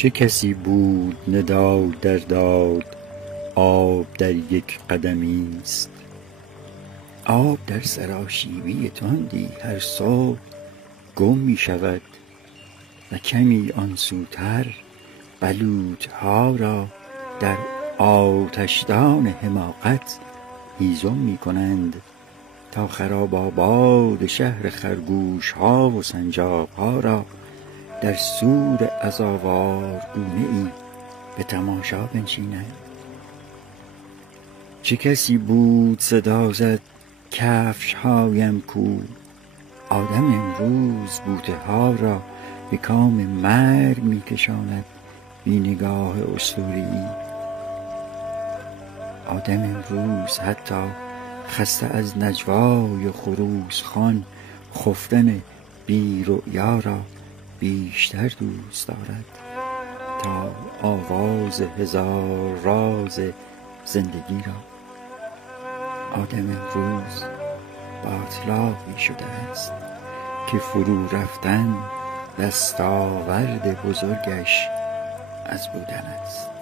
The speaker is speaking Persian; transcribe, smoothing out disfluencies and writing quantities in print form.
چه کسی بود نداد در داد، آب در یک قدمی است. آب در سراشیبی تندی هر صبح گم می شود و کمی آن سوتر بلوطها را در آتشدان حماقت هیزم می کنند تا خراب آباد شهر خرگوش ها و سنجاق ها را در سور عزاوار گونه ای به تماشا بنشینند. چه کسی بود صدا زد کفش هایم کو، آدم امروز بوته ها را به کام مرگ می کشاند بی نگاه اسطوره‌ای. آدم امروز حتی خسته از نجوای خروس خوان خفتن بی رؤیا را بیشتر دوست دارد تا آواز هزار راز زندگی را. آدم امروز باطلاقی شده است که فرو رفتن دستاورد بزرگش از بودن است.